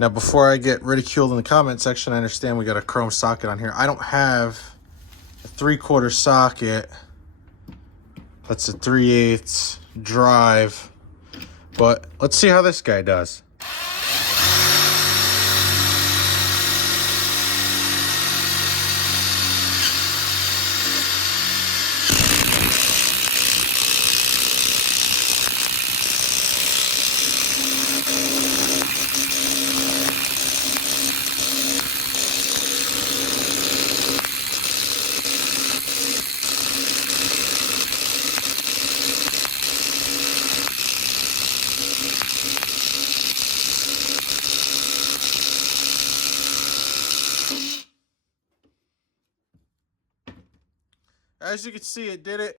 Now, before I get ridiculed in the comment section, I understand we got a chrome socket on here. I don't have a 3/4 socket. That's a 3/8 drive. But let's see how this guy does. As you can see, it did it.